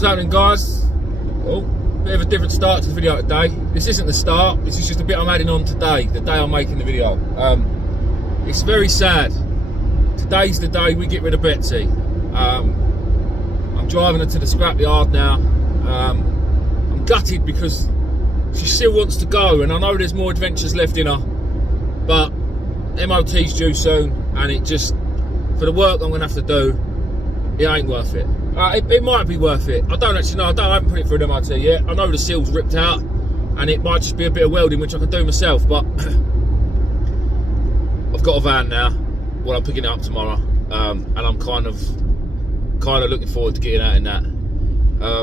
What's happening, guys? Oh, bit of a different start to the video today. This isn't the start, this is just a bit I'm adding on today, the day I'm making the video. It's very sad. Today's the day we get rid of Betsy. I'm driving her to the scrapyard now. I'm gutted because she still wants to go, and I know there's more adventures left in her, but MOT's due soon, and it just, for the work I'm going to have to do, it ain't worth it. It might be worth it. I don't actually know. I haven't put it through an MOT yet. I know the seal's ripped out, and it might just be a bit of welding, which I can do myself, but I've got a van now. Well, I'm picking it up tomorrow, and I'm kind of looking forward to getting out in that. I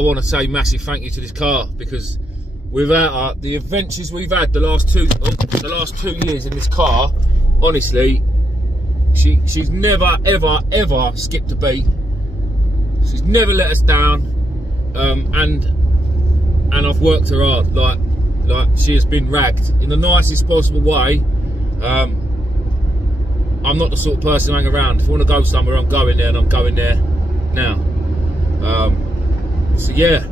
want to say massive thank you to this car, because without the adventures we've had the last two years in this car, honestly, she's never ever skipped a beat. She's never let us down, and I've worked her hard. Like she has been ragged in the nicest possible way. I'm not the sort of person to hang around. If I want to go somewhere, I'm going there, and I'm going there now. So yeah,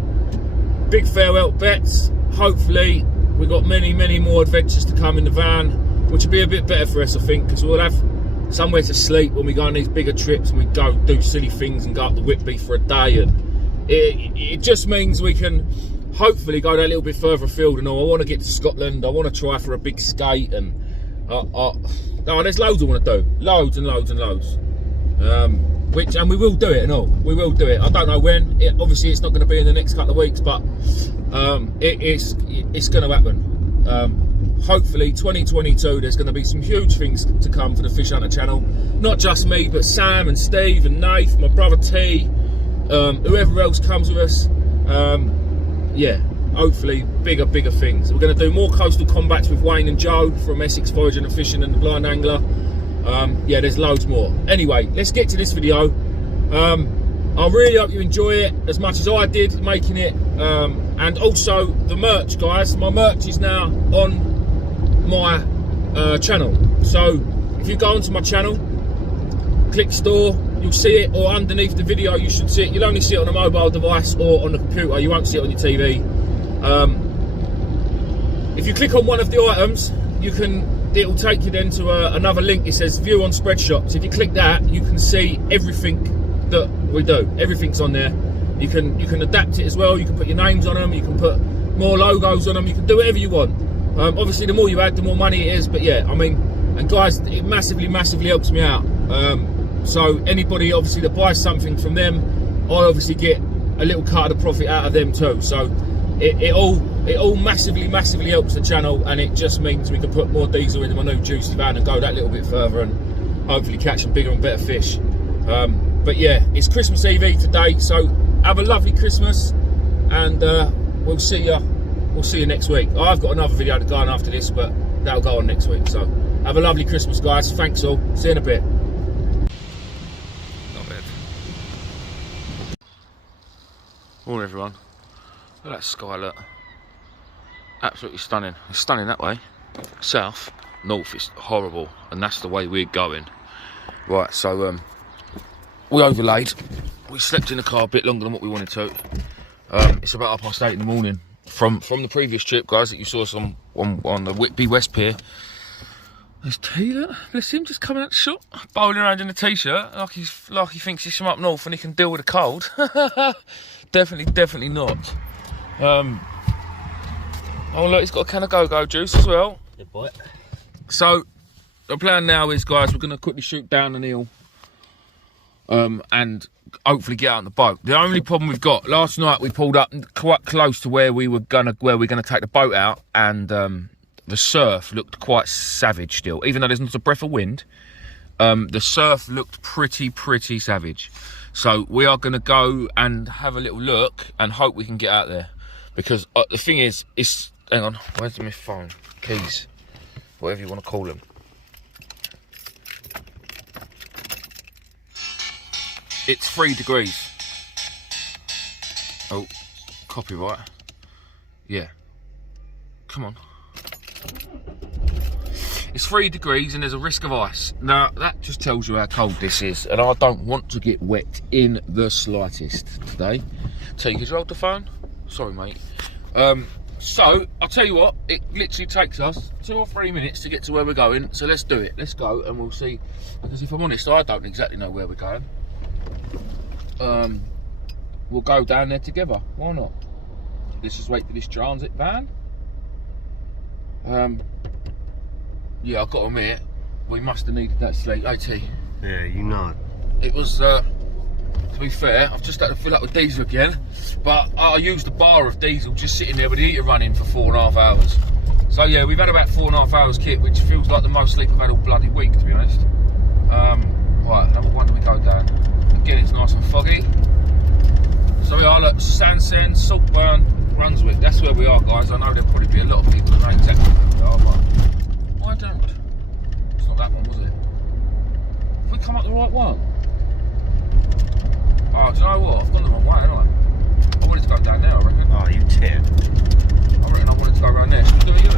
big farewell, Bets. Hopefully we've got many more adventures to come in the van, which will be a bit better for us, I think, because we'll have somewhere to sleep when we go on these bigger trips, and we go do silly things and go up to Whitby for a day, and it just means we can hopefully go that little bit further afield. And I want to get to Scotland. I want to try for a big skate, and there's loads I want to do, loads and loads. And we will do it, and all. We will do it. I don't know when. Obviously, it's not going to be in the next couple of weeks, but it's going to happen. Hopefully, 2022, there's going to be some huge things to come for the Fish Hunter channel. Not just me, but Sam and Steve and Nath, my brother T, whoever else comes with us. Yeah, hopefully, bigger things. We're going to do more coastal combats with Wayne and Joe from Essex Foraging and Fishing and the Blind Angler. Yeah, there's loads more. Anyway, let's get to this video. I really hope you enjoy it as much as I did making it. And also the merch, guys. My merch is now on my channel. So if you go onto my channel, click store, you'll see it, or underneath the video you should see it. You'll only see it on a mobile device or on the computer. You won't see it on your TV. If you click on one of the items, it'll take you then to another link. It says view on Spreadshops. If you click that, you can see everything that we do. Everything's on there. You can adapt it as well. You can put your names on them. You can put more logos on them. You can do whatever you want. Obviously, the more you add, the more money it is. But yeah, I mean, and guys, it massively helps me out. So anybody obviously that buys something from them, I obviously get a little cut of the profit out of them too. So it all massively helps the channel, and it just means we can put more diesel into my new juicy van and go that little bit further, and hopefully catch some bigger and better fish. But yeah, it's Christmas Eve today, so have a lovely Christmas, and we'll see you next week. I've got another video to go on after this, but that'll go on next week. So have a lovely Christmas, guys. Thanks all. See you in a bit. Not bad. Morning, everyone. Look at that sky, look. Absolutely stunning. It's stunning that way. South, north, it's horrible, and that's the way we're going. Right, so we overlaid. We slept in the car a bit longer than what we wanted to. It's about 8:30 in the morning. From the previous trip, guys, that you saw some on the Whitby West Pier. There's T, look, bless him, just coming out the shop, bowling around in a t-shirt, like he thinks he's from up north and he can deal with the cold. Definitely not. Oh look, he's got a can of go-go juice as well. Good boy. So the plan now is, guys, we're going to quickly shoot down the hill, and hopefully get out on the boat. The only problem we've got, last night we pulled up quite close to where we're gonna take the boat out, and the surf looked quite savage still, even though there's not a breath of wind. The surf looked pretty savage. So we are going to go and have a little look and hope we can get out there, because the thing is, hang on, where's my phone, keys, whatever you want to call them. It's 3 degrees. Oh, copyright. Yeah, come on. It's 3 degrees and there's a risk of ice. Now, that just tells you how cold this is, and I don't want to get wet in the slightest today. T, could you hold the phone? Sorry, mate. So, I'll tell you what, it literally takes us 2 or 3 minutes to get to where we're going, so let's do it. Let's go and we'll see, because if I'm honest, I don't exactly know where we're going. We'll go down there together, why not? Let's just wait for this transit van. Yeah, I've got to admit, we must have needed that sleep, T. Yeah, you know. It was, to be fair, I've just had to fill up with diesel again, but I used a bar of diesel just sitting there with the heater running for 4.5 hours. So yeah, we've had about 4.5 hours kit, which feels like the most sleep I've had all bloody week, to be honest. Right, number 1, do we go down? Again, it's nice and foggy. So we are at Sandsend, Saltburn, Brunswick. That's where we are, guys. I know there'll probably be a lot of people that know exactly where we are, but I don't. It's not that one, was it? Have we come up the right one? Oh, do you know what? I've gone the wrong way, haven't I? I wanted to go down there, I reckon. Oh, you tip. I reckon I wanted to go around there. Should we do a U-E?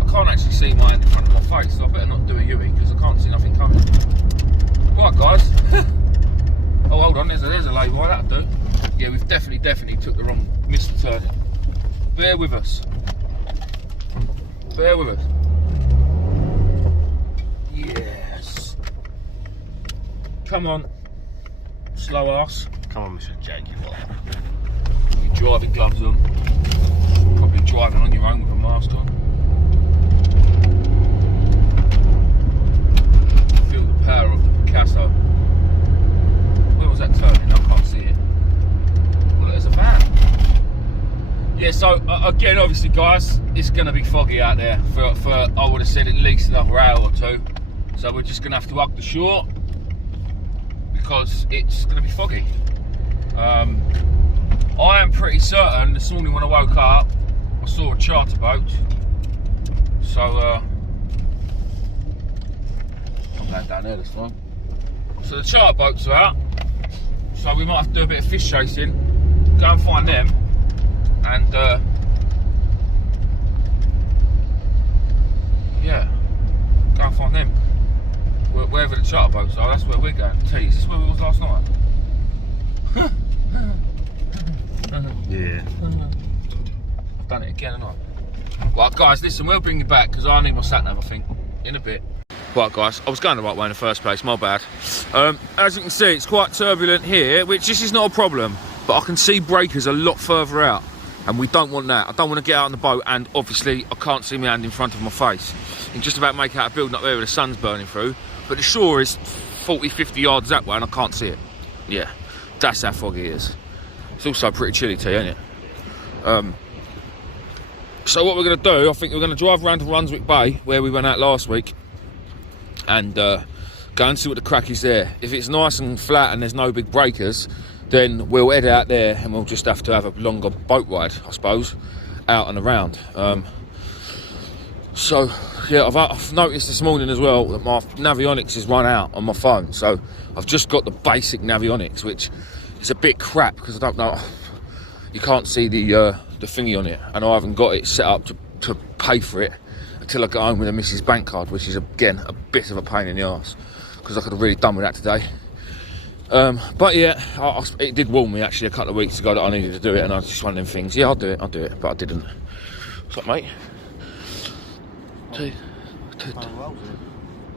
I can't actually see my hand in front of my face, so I better not do a U-E because I can't see nothing coming. Right, guys. Oh, hold on, there's a lay-by, that'll do. Yeah, we've definitely took the wrong missed turn. Bear with us. Bear with us. Yes. Come on. Slow ass. Come on, Mr. Jaguar. Your driving gloves on. Probably driving on your own with a mask on. Feel the power of the Picasso. Where was that turning? I can't see it. Well, there's a van. Yeah, so again, obviously, guys, it's going to be foggy out there for I would have said at least another hour or 2. So we're just going to have to hug the shore because it's going to be foggy. I am pretty certain this morning when I woke up, I saw a charter boat. So I'm going down there this time. So the charter boats are out. So we might have to do a bit of fish chasing, go and find them, and yeah, go and find them. Wherever the charter boats are, that's where we're going. T, is this where we was last night? Yeah. I've done it again, haven't I? Right, guys, listen, we'll bring you back because I need my sat nav, I think, in a bit. Right, guys, I was going the right way in the first place, my bad. As you can see, it's quite turbulent here, which this is not a problem, but I can see breakers a lot further out, and we don't want that. I don't want to get out on the boat, and obviously I can't see my hand in front of my face. You can just about make out a building up there where the sun's burning through, but the shore is 40, 50 yards that way, and I can't see it. Yeah, that's how foggy it is. It's also pretty chilly too, ain't it? So what we're going to do, I think we're going to drive around to Brunswick Bay, where we went out last week, and go and see what the crack is there. If it's nice and flat and there's no big breakers, then we'll head out there and we'll just have to have a longer boat ride, I suppose, out and around. So yeah, I've noticed this morning as well that my navionics has run out on my phone, so I've just got the basic navionics, which is a bit crap because I don't know, you can't see the thingy on it, and I haven't got it set up to pay for it until I get home with a Mrs. Bank card, which is again a bit of a pain in the arse because I could have really done with that today. But yeah, it did warn me actually a couple of weeks ago that I needed to do it, and I was just one of them things. Yeah, I'll do it, but I didn't. What's up, mate?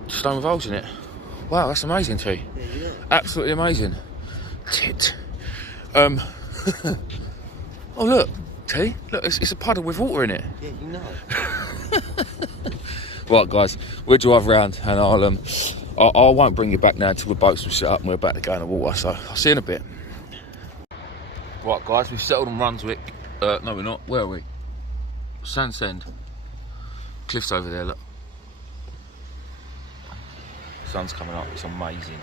Stone revolves in it. Wow, that's amazing, T. Yeah. Absolutely amazing. Tit. Oh look, T. Look, it's a puddle with water in it. Yeah, you know. Right, guys, we'll drive around, and I won't bring you back now until the boats are set up and we're about to go in the water. So I'll see you in a bit. Right, guys, we've settled on Brunswick. No, we're not. Where are we? Sandsend. Cliffs over there, look. Sun's coming up, it's amazing.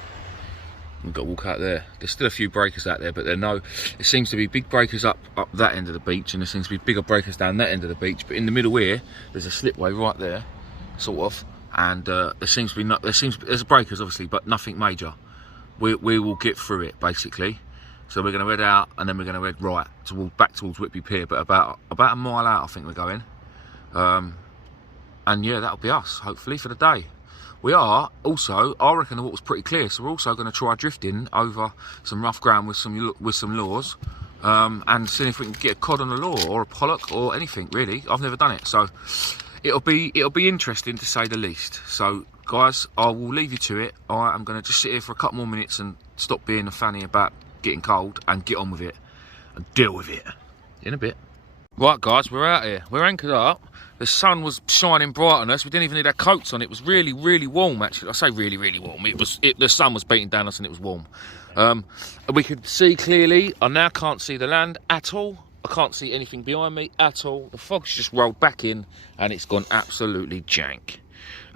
We've got to walk out there. There's still a few breakers out there, but there seems to be big breakers up that end of the beach, and there seems to be bigger breakers down that end of the beach. But in the middle here, there's a slipway right there, sort of, and there's breakers obviously, but nothing major. We will get through it basically. So we're going to head out, and then we're going to head right back towards Whitby Pier, but about a mile out I think we're going. And yeah, that'll be us, hopefully, for the day. We are also, I reckon the water's pretty clear, so we're also going to try drifting over some rough ground with some lures, and seeing if we can get a cod on a lure or a pollock or anything really. I've never done it, so it'll be interesting to say the least. So guys, I will leave you to it. I am going to just sit here for a couple more minutes and stop being a fanny about getting cold and get on with it and deal with it in a bit. Right guys, we're out here. We're anchored up. The sun was shining bright on us. We didn't even need our coats on. It was really, really warm actually. I say really, really warm. The sun was beating down us and it was warm. We could see clearly. I now can't see the land at all. I can't see anything behind me at all. The fog's just rolled back in and it's gone absolutely jank.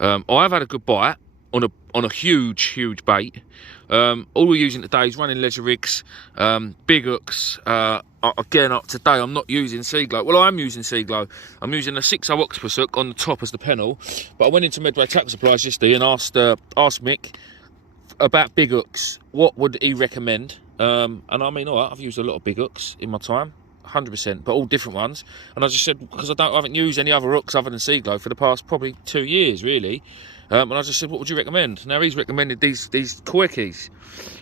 I have had a good bite on a huge bait. All we're using today is running leisure rigs, big hooks. Again, today I'm not using sea glow. Well, I am using sea glow. I'm using a 6.0 octopus hook on the top as the pennel. But I went into Medway Tackle Supplies yesterday and asked Mick about big hooks. What would he recommend? And I mean, all right, I've used a lot of big hooks in my time, 100%, but all different ones. And I just said, because I haven't used any other hooks other than sea glow for the past probably 2 years, really. And I just said, what would you recommend? Now he's recommended these koi keys.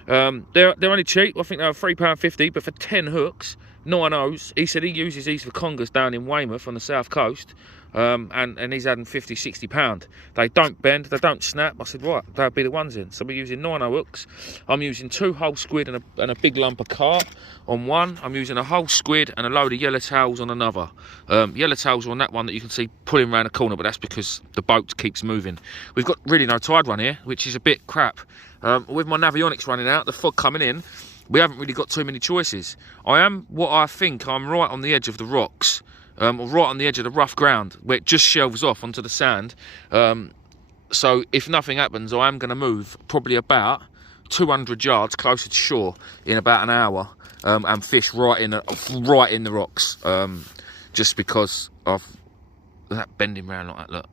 They're only cheap. I think they're £3.50, but for 10 hooks, 9 O's. He said he uses these for congers down in Weymouth on the south coast, and he's adding £50–60. They don't bend, they don't snap. I said, right, they'll be the ones in. So we're using 9 O hooks. I'm using 2 whole squid and a big lump of carp on one. I'm using a whole squid and a load of yellowtails on another. Yellowtails are on that one that you can see pulling around the corner, but that's because the boat keeps moving. We've got really no tide run here, which is a bit crap. With my navionics running out, the fog coming in, we haven't really got too many choices. I'm right on the edge of the rocks, or right on the edge of the rough ground, where it just shelves off onto the sand. So if nothing happens, I am going to move probably about 200 yards closer to shore in about an hour, and fish right in the rocks, just because of that bending round like that, look,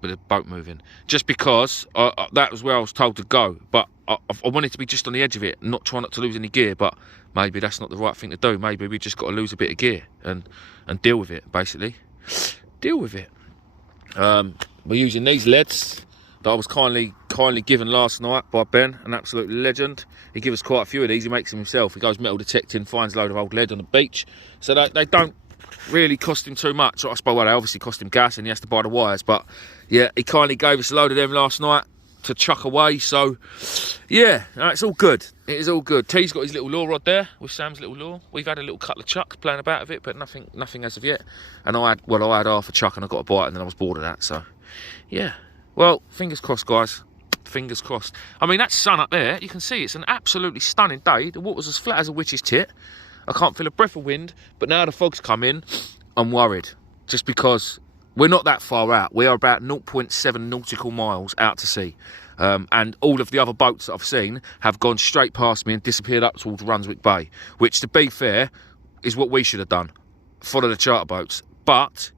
with the boat moving. Just because that was where I was told to go, but I wanted to be just on the edge of it, try not to lose any gear. But maybe that's not the right thing to do. Maybe we just got to lose a bit of gear and deal with it, basically. Deal with it. We're using these leads that I was kindly given last night by Ben, an absolute legend. He gives us quite a few of these. He makes them himself. He goes metal detecting, finds a load of old lead on the beach. So they don't really cost him too much. I suppose, well, they obviously cost him gas and he has to buy the wires. But yeah, he kindly gave us a load of them last night to chuck away. So yeah, it's all good. It is all good. T's got his little lure rod there with Sam's little lure. We've had a little couple of chucks playing about with it, but nothing as of yet. And I had half a chuck and I got a bite and then I was bored of that. So yeah, well, fingers crossed, guys. Fingers crossed. I mean, that sun up there, you can see it's an absolutely stunning day. The water's as flat as a witch's tit. I can't feel a breath of wind, but now the fog's come in, I'm worried. Just because we're not that far out. We are about 0.7 nautical miles out to sea. And all of the other boats that I've seen have gone straight past me and disappeared up towards Brunswick Bay, which, to be fair, is what we should have done. Follow the charter boats. But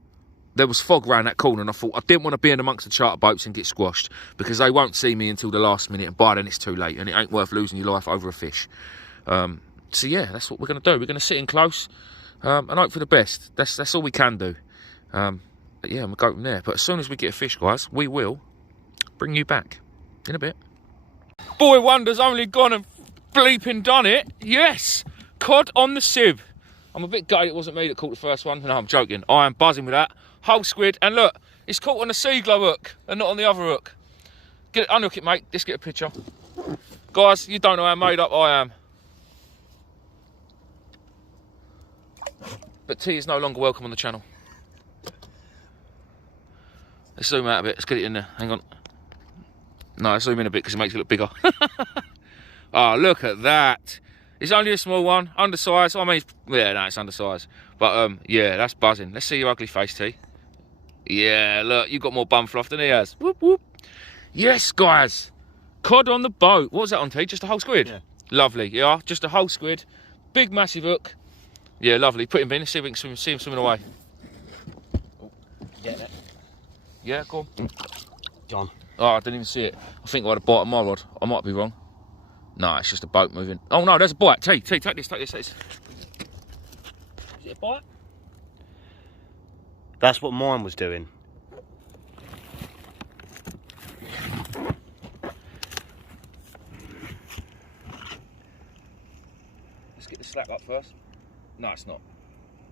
there was fog around that corner and I thought I didn't want to be in amongst the charter boats and get squashed, because they won't see me until the last minute, and by then it's too late and it ain't worth losing your life over a fish. So yeah, that's what we're going to do. We're going to sit in close and hope for the best. That's all we can do. But yeah, we'll go from there. But as soon as we get a fish, guys, we will bring you back in a bit. Boy Wonder's only gone and bleeping done it. Yes, cod on the sieve. I'm a bit gutted it wasn't me that caught the first one. No, I'm joking. I am buzzing with that. Whole squid, and look, it's caught on the sea glow hook and not on the other hook. Get it, unhook it, mate. Let's get a picture. Guys, you don't know how made up I am. But T is no longer welcome on the channel. Let's zoom out a bit. Let's get it in there. Hang on. No, let's zoom in a bit because it makes it look bigger. Oh, look at that. It's only a small one, undersized. I mean, yeah, no, it's undersized. But yeah, that's buzzing. Let's see your ugly face, T. Yeah, look, you've got more bum fluff than he has. Whoop, whoop. Yes, guys. Cod on the boat. What was that on, T? Just a whole squid? Yeah. Lovely, yeah, just a whole squid. Big, massive hook. Yeah, lovely. Put him in. Let's see if we can see him swimming away. Oh, get it. Yeah, go on. Gone. Oh, I didn't even see it. I think I had a bite on my rod. I might be wrong. No, it's just a boat moving. Oh no, there's a bite. T, take this. Is it a bite? That's what mine was doing. slack up first. No, it's not.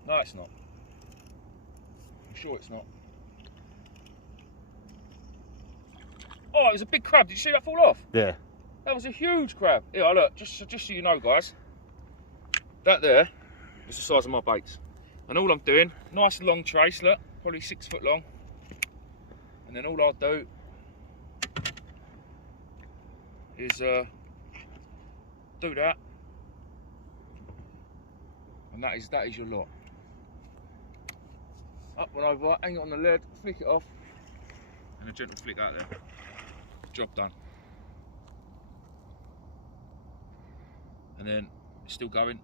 No, it's not. I'm sure it's not. Oh, it was a big crab. Did you see that fall off? Yeah. That was a huge crab. Here, look, just so you know, guys. That there is the size of my baits. And all I'm doing, nice long trace, look, probably 6 foot long. And then all I'll do is do that. And that is your lot. Up and over, hang it on the lead, flick it off, and a gentle flick out there. Job done. And then it's still going,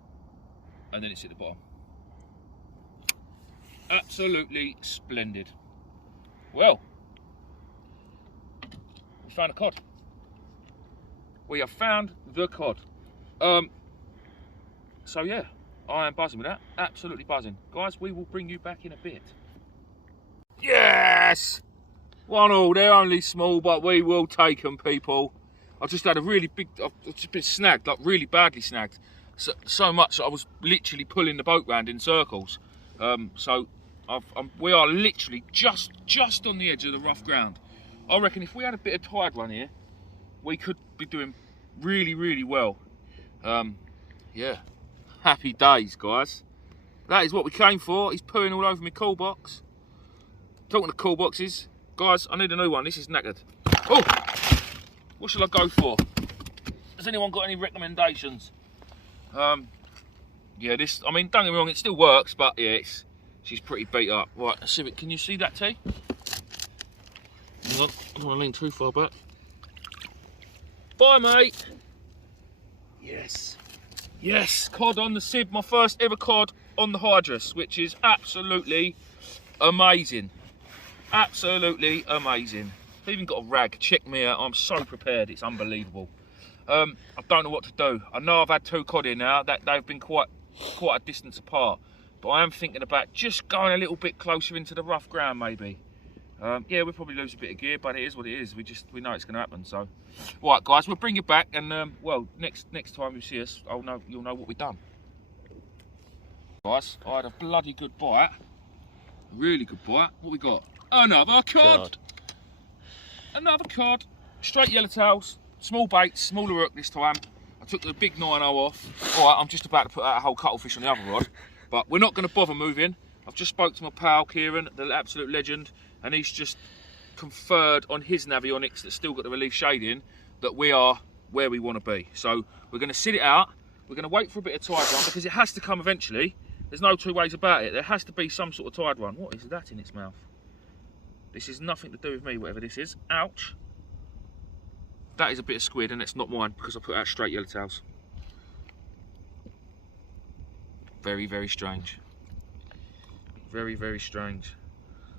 and then it's at the bottom. Absolutely splendid. Well, we found a cod. We have found the cod. So yeah, I am buzzing with that. Absolutely buzzing. Guys, we will bring you back in a bit. Yes! 1-1, they're only small, but we will take them, people. I just had a really big, I've just been snagged, like really badly snagged. So much that I was literally pulling the boat round in circles. We are literally just on the edge of the rough ground. I reckon if we had a bit of tide run here, we could be doing really, really well. Yeah, happy days, guys. That is what we came for. He's pooing all over my cool box. Talking to cool boxes, guys, I need a new one. This is knackered. Oh, what shall I go for? Has anyone got any recommendations? Yeah, this, I mean, don't get me wrong, it still works, but yeah, she's pretty beat up. Right, let's see, can you see that, T? Hang on, I don't want to lean too far back. Bye, mate. Yes. Yes, cod on the sib, my first ever cod on the Hydrus, which is absolutely amazing. Absolutely amazing. I've even got a rag, check me out, I'm so prepared, it's unbelievable. I don't know what to do. I know I've had 2 cod here now, that they've been quite a distance apart, but I am thinking about just going a little bit closer into the rough ground maybe. Yeah, we'll probably lose a bit of gear, but it is what it is. We know it's going to happen. So, right, guys, we'll bring you back, and well, next time you see us, you'll know what we've done. Guys, I had a bloody good bite, a really good bite. What we got? Another cod. Another cod. Straight yellowtails, small baits, smaller hook this time. I took the big 9-0 off. All right, I'm just about to put out a whole cuttlefish on the other rod, but we're not going to bother moving. I've just spoke to my pal Kieran, the absolute legend, and he's just conferred on his Navionics that's still got the relief shade in that we are where we want to be. So we're going to sit it out. We're going to wait for a bit of tide run because it has to come eventually. There's no 2 ways about it. There has to be some sort of tide run. What is that in its mouth? This is nothing to do with me, whatever this is. Ouch. That is a bit of squid, and it's not mine because I put out straight yellowtails. Very, very strange. Very, very strange.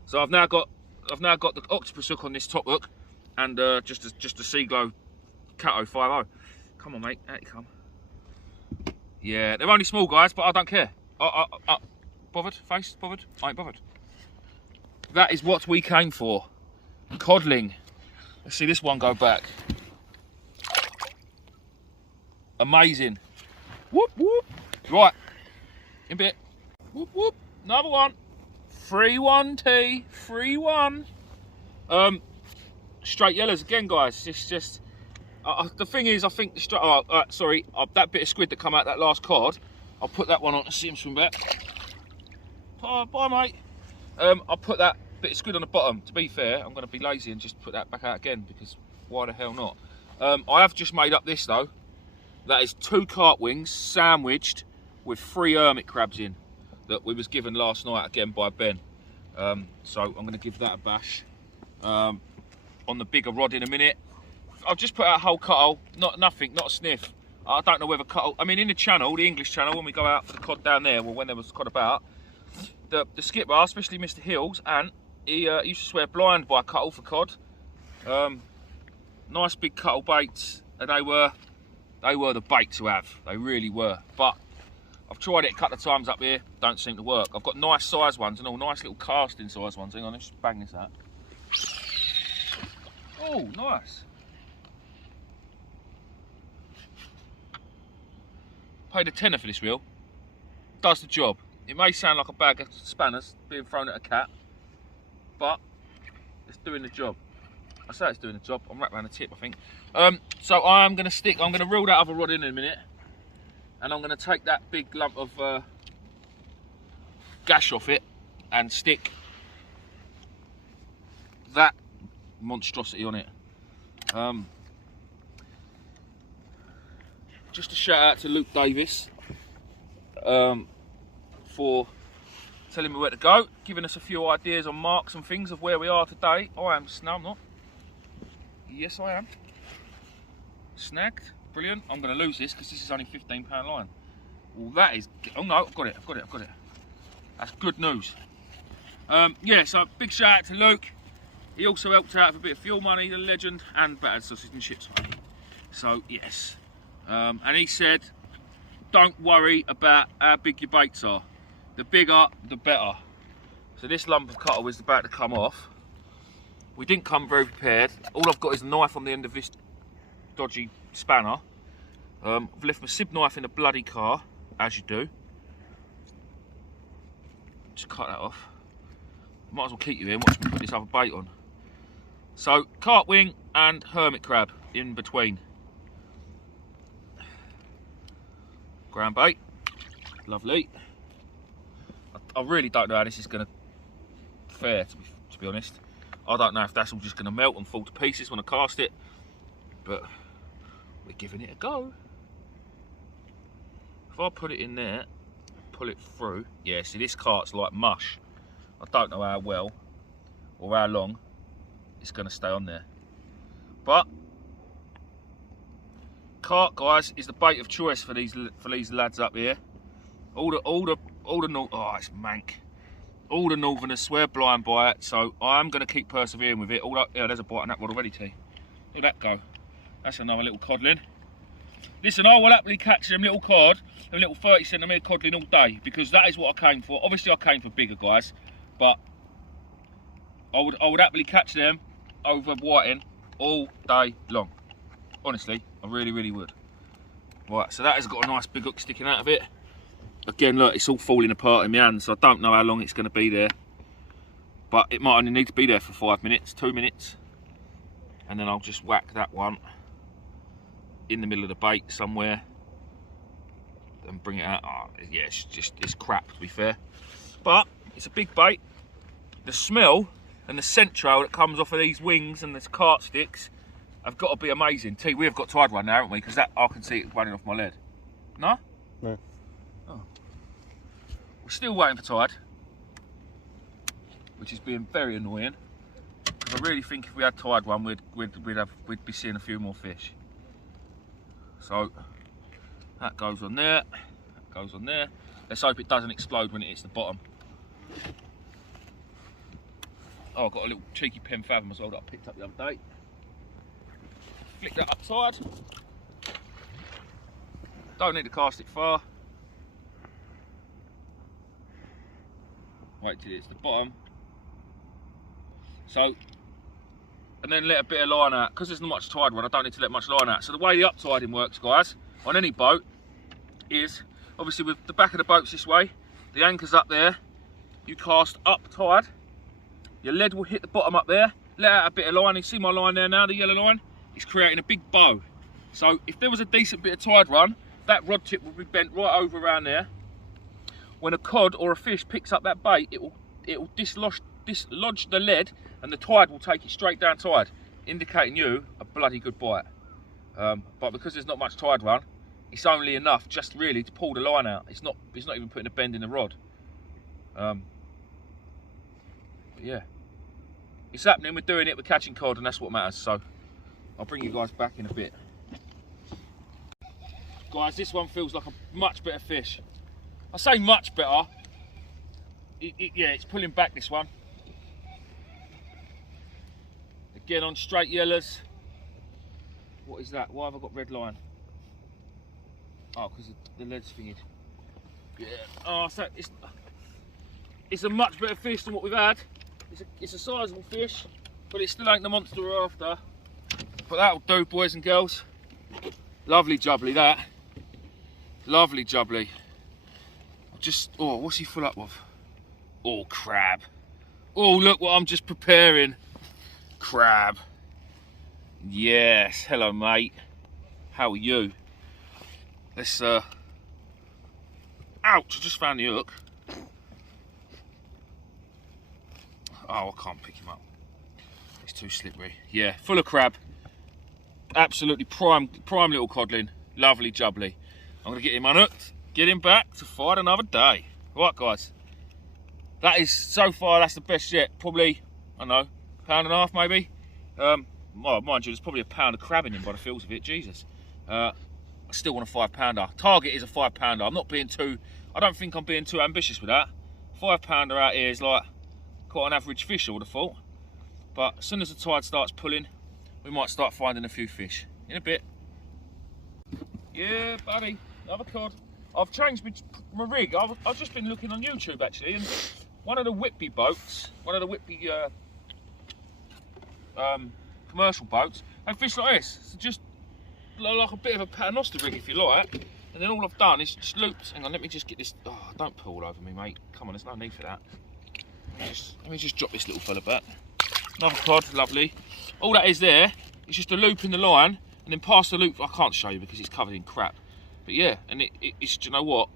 So I've now got the octopus hook on this top hook, and just a Seaglow Cato 5.0. Come on, mate, out you come. Yeah, they're only small, guys, but I don't care. Bothered? Face? Bothered? I ain't bothered. That is what we came for. Codling. Let's see this one go back. Amazing. Whoop, whoop. Right. In a bit. Whoop, whoop. Another one. 3-1 T. 3-1. Straight yellows again, guys. It's just... the thing is, I think the straight... sorry. That bit of squid that come out that last cod, I'll put that one on to see him swim back. Bye, mate. I'll put that bit of squid on the bottom. To be fair, I'm going to be lazy and just put that back out again because why the hell not? I have just made up this though. That is 2 carp wings sandwiched with 3 hermit crabs in that we was given last night again by Ben. So I'm going to give that a bash on the bigger rod in a minute. I've just put out a whole cuttle, not a sniff. I don't know whether cuttle. I mean, in the channel, the English channel, when we go out for the cod down there, well, when there was cod about. The skipper, especially Mr. Hills, and he used to swear blind by a cuttle for cod. Nice big cuttle baits, and they were the bait to have. They really were. But I've tried it a couple of times up here, don't seem to work. I've got nice size ones and all nice little casting size ones. Hang on, let's just bang this out. Oh, nice. Paid a tenner for this reel. does the job. It may sound like a bag of spanners being thrown at a cat, but it's doing the job. I say it's doing the job. I'm wrapped around the tip, I think. So I'm going to reel that other rod in a minute, and I'm going to take that big lump of gash off it and stick that monstrosity on it. Just a shout out to Luke Davis for telling me where to go, giving us a few ideas on marks and things of where we are today. I am, no I'm not. Yes I am. Snagged, brilliant. I'm going to lose this because this is only £15 line. Well that is, oh no, I've got it. That's good news. Yeah, so big shout out to Luke. He also helped out with a bit of fuel money, the legend, and battered sausage and chips money. So yes, and he said, don't worry about how big your baits are. The bigger, the better. So this lump of cuttle is about to come off. We didn't come very prepared. All I've got is a knife on the end of this dodgy spanner. I've left my sib knife in the bloody car, as you do. Just cut that off. Might as well keep you in, watch me put this other bait on. So, cart wing and hermit crab in between. Ground bait, lovely. I really don't know how this is going to fare, to be honest. I don't know if that's all just going to melt and fall to pieces when I cast it, but we're giving it a go. If I put it in there, pull it through, yeah, see this cart's like mush. I don't know how well or how long it's going to stay on there. But cart, guys, is the bait of choice for these lads up here. All the oh, it's mank. All the northerners swear blind by it, so I am going to keep persevering with it. Yeah, there's a bite on that rod already, T. Look at that go. That's another little codling. Listen, I will happily catch them little cod, them little 30cm codling all day, because that is what I came for. Obviously, I came for bigger guys, but I would happily catch them over whiting all day long. Honestly, I really would. Right, so that has got a nice big hook sticking out of it. Again, look, it's all falling apart in my hands, so I don't know how long it's going to be there. But it might only need to be there for 5 minutes, 2 minutes. And then I'll just whack that one in the middle of the bait somewhere and bring it out. Oh, yeah, it's crap, to be fair. But it's a big bait. The smell and the scent trail that comes off of these wings and the cart sticks have got to be amazing. T, we have got tide one now, haven't we? Because that I can see it running off my lead. No? No. Oh. We're still waiting for tide, which is being very annoying. Because I really think if we had tide one, we'd be seeing a few more fish. So that goes on there. That goes on there. Let's hope it doesn't explode when it hits the bottom. Oh, I've got a little cheeky pen fathom as well that I picked up the other day. Flick that up tide. Don't need to cast it far. Wait till it's the bottom. So, and then let a bit of line out. Because there's not much tide run, I don't need to let much line out. So the way the up-tiding works, guys, on any boat, is obviously with the back of the boat's this way, the anchor's up there, you cast up tide, your lead will hit the bottom up there, let out a bit of line. You see my line there now, the yellow line? It's creating a big bow. So if there was a decent bit of tide run, that rod tip will be bent right over around there. When a cod or a fish picks up that bait, it will dislodge the lead, and the tide will take it straight down tide, indicating you a bloody good bite. But because there's not much tide run, it's only enough just really to pull the line out. It's not even putting a bend in the rod. But yeah, it's happening. We're doing it. We're catching cod, and that's what matters. So I'll bring you guys back in a bit. Guys, this one feels like a much better fish. I say much better. Yeah, it's pulling back, this one. Again on straight yellows. What is that? Why have I got red line? Oh, because the lead's thingied. Yeah. Oh, so it's a much better fish than what we've had. It's a sizable fish, but it still ain't the monster we're after. But that'll do, boys and girls. Lovely jubbly, that. Lovely jubbly. Oh, what's he full up with? Oh, crab. Oh, look what I'm just preparing. Crab. Yes, hello mate. How are you? Let's ouch, I just found the hook. Oh, I can't pick him up. It's too slippery. Yeah, full of crab. Absolutely prime little codling. Lovely jubbly. I'm gonna get him unhooked, get him back to fight another day. Right guys. That is, so far, that's the best yet. Probably, I don't know, £1.5 maybe. Well, mind you, there's probably a pound of crab in him by the feels of it, Jesus. I still want a £5-pounder. Target is a £5-pounder. I'm not being too, I don't think I'm being too ambitious with that. £5-pounder out here is like quite an average fish, I would have thought. But as soon as the tide starts pulling, we might start finding a few fish. In a bit. Yeah, buddy, another cod. I've changed my rig. I've just been looking on YouTube actually, and one of the whitby boats, one of the whitby commercial boats, they fish like this. It's just like a bit of a paternoster rig if you like. And then all I've done is just looped. Hang on, let me just get this. Oh, don't pull all over me, mate. Come on, there's no need for that. Let me just drop this little fella back. Another cod, lovely. All that is there is just a loop in the line, and then past the loop, I can't show you because it's covered in crap. But yeah, and it's, do you know what?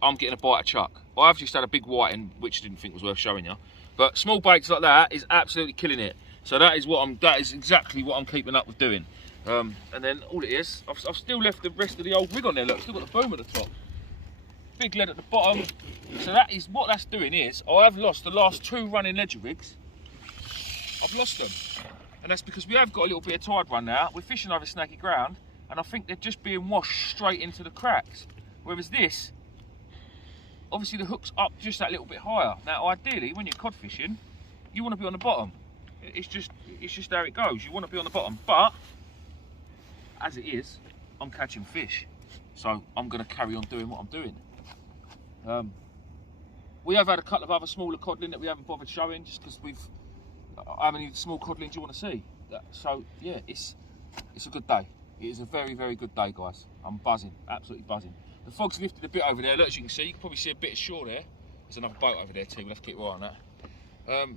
I'm getting a bite of chuck. I've just had a big whiting, which I didn't think was worth showing you. But small baits like that is absolutely killing it. So that is exactly what I'm keeping up with doing. And then all it is, I've still left the rest of the old rig on there. Look, still got the boom at the top, big lead at the bottom. So that is what that's doing is I have lost the last 2 running ledger rigs. I've lost them, and that's because we have got a little bit of tide run now. We're fishing over snaky ground, and I think they're just being washed straight into the cracks. Whereas this, obviously the hook's up just that little bit higher. Now ideally, when you're cod fishing, you want to be on the bottom. It's just how it goes. You want to be on the bottom, but as it is, I'm catching fish, so I'm going to carry on doing what I'm doing. We have had a couple of other smaller codling that we haven't bothered showing, just because how many small codling do you want to see? So yeah, it's a good day. It is a very, very good day, guys. I'm buzzing, absolutely buzzing. The fog's lifted a bit over there. Look, as you can see, you can probably see a bit of shore there. There's another boat over there too. We'll have to keep an eye on that.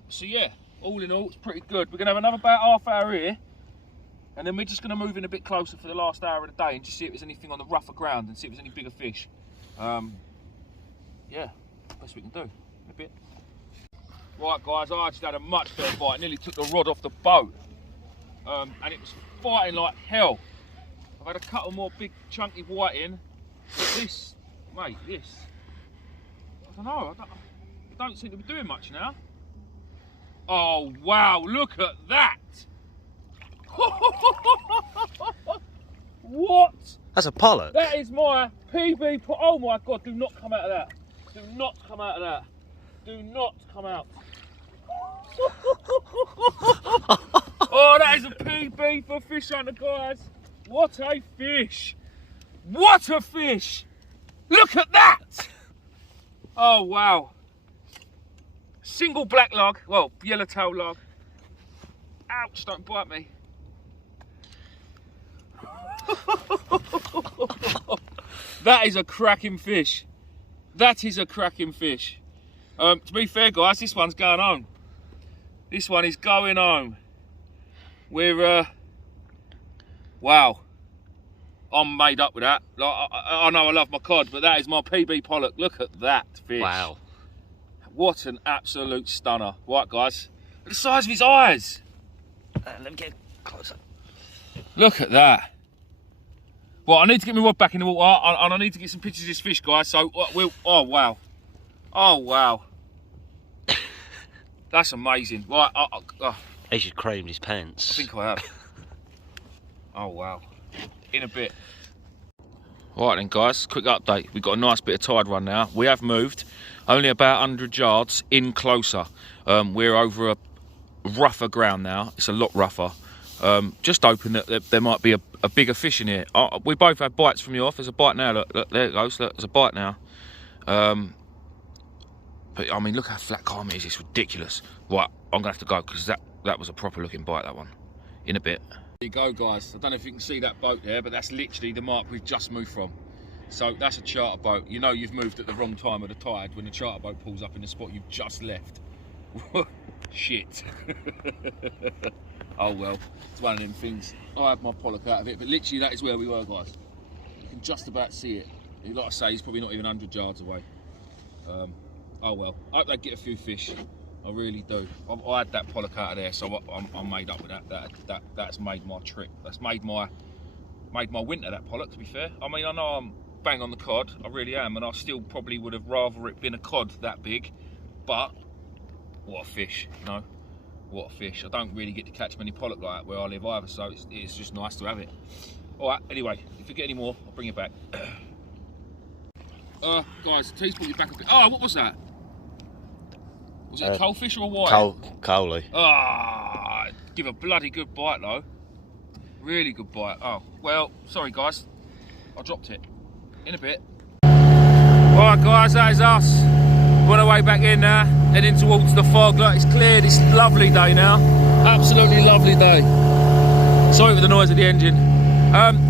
So yeah, all in all, it's pretty good. We're gonna have another about half hour here, and then we're just gonna move in a bit closer for the last hour of the day and just see if there's anything on the rougher ground and see if there's any bigger fish. Yeah, best we can do. In a bit. Right, guys, I just had a much better bite. Nearly took the rod off the boat, and it was fighting like hell. I've had a couple more big chunky whiting, but this, mate, this, I don't know. It don't seem to be doing much now. Oh wow, look at that! What? That's a pollock. That is my PB. Oh my God! Do not come out of that. Do not come out of that. Do not come out. Oh, that is a PB for fish hunter, guys. What a fish! What a fish! Look at that! Oh wow. Single black lug, well, yellowtail lug. Ouch, don't bite me. That is a cracking fish. That is a cracking fish. To be fair, guys, this one's going home. This one is going home. We're, wow. I'm made up with that. Like, I know I love my cod, but that is my PB pollock. Look at that fish. Wow. What an absolute stunner. Right, guys. Look at the size of his eyes. Let me get closer. Look at that. Well, I need to get my rod back in the water, and I need to get some pictures of this fish, guys. So, oh, wow. Oh, wow. That's amazing. Right, He should creamed his pants. I think I have. Oh, wow. In a bit. Right then, guys, quick update. We've got a nice bit of tide run now. We have moved only about 100 yards in closer. We're over a rougher ground now. It's a lot rougher. Just hoping that there might be a bigger fish in here. We both had bites from you off. There's a bite now. Look, there it goes. Look, there's a bite now. But I mean, look how flat calm it is. It's ridiculous. Right, I'm gonna have to go because that was a proper looking bite, that one. In a bit. There you go, guys. I don't know if you can see that boat there, but that's literally the mark we've just moved from. So that's a charter boat. You know you've moved at the wrong time of the tide when the charter boat pulls up in the spot you've just left. Shit. Oh well, it's one of them things. I had my pollock out of it, but literally that is where we were, guys. You can just about see it. Like I say, he's probably not even 100 yards away. Oh well, I hope they get a few fish. I really do. I had that pollock out of there, so I'm made up with that. That's made my trip. That's made my winter, that pollock, to be fair. I mean, I know I'm bang on the cod, I really am, and I still probably would have rather it been a cod that big, but what a fish, you know? What a fish. I don't really get to catch many pollock like that where I live either, so it's just nice to have it. Alright, anyway, if you get any more, I'll bring it back. Guys, T's brought you back a bit. Oh, what was that? Was it a coalfish or a white? Coaly. Ah, give a bloody good bite though. Really good bite. Oh, well, sorry guys. I dropped it. In a bit. Alright guys, that is us. We're on our way back in now, heading towards the fog. Look, it's cleared, it's a lovely day now. Absolutely lovely day. Sorry for the noise of the engine.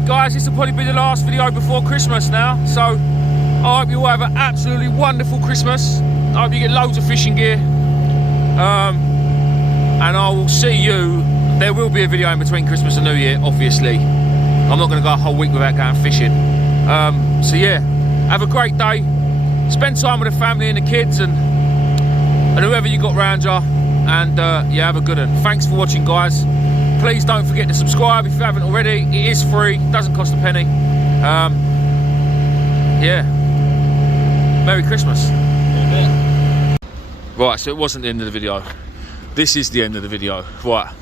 Guys, this will probably be the last video before Christmas now, so I hope you all have an absolutely wonderful Christmas. I hope you get loads of fishing gear. And I will see you. There will be a video in between Christmas and New Year, obviously. I'm not going to go a whole week without going fishing. So yeah, have a great day. Spend time with the family and the kids and whoever you got round you. And yeah, have a good one. Thanks for watching, guys. Please don't forget to subscribe if you haven't already. It is free, doesn't cost a penny. Yeah. Merry Christmas. Right, so it wasn't the end of the video. This is the end of the video. Right,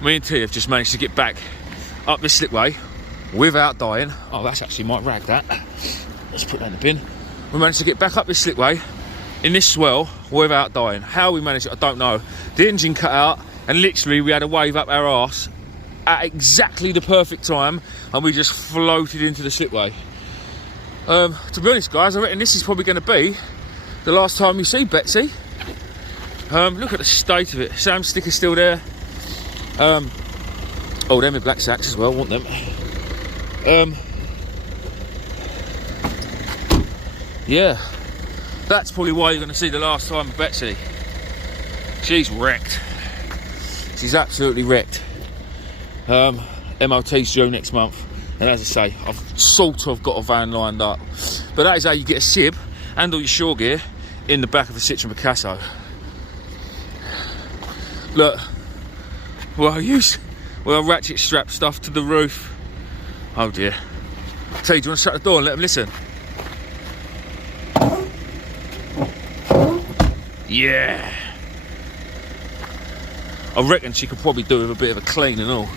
me and T have just managed to get back up this slipway without dying. Oh, that's actually might rag that. Let's put that in the bin. We managed to get back up this slipway in this swell without dying. How we managed it, I don't know. The engine cut out and literally we had a wave up our arse at exactly the perfect time and we just floated into the slipway. To be honest, guys, I reckon this is probably going to be the last time you see Betsy. Look at the state of it. Sam's sticker's still there. Oh, them in black sacks as well, want them. Yeah, that's probably why you're going to see the last time of Betsy. She's wrecked. She's absolutely wrecked. MOT's due next month. And as I say, I've sort of got a van lined up. But that is how you get a sib and all your shore gear in the back of a Citroen Picasso. Look, well, ratchet strap stuff to the roof. Oh dear. T, do you want to shut the door and let them listen? Yeah. I reckon she could probably do with a bit of a clean and all.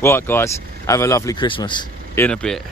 Right guys, have a lovely Christmas. In a bit.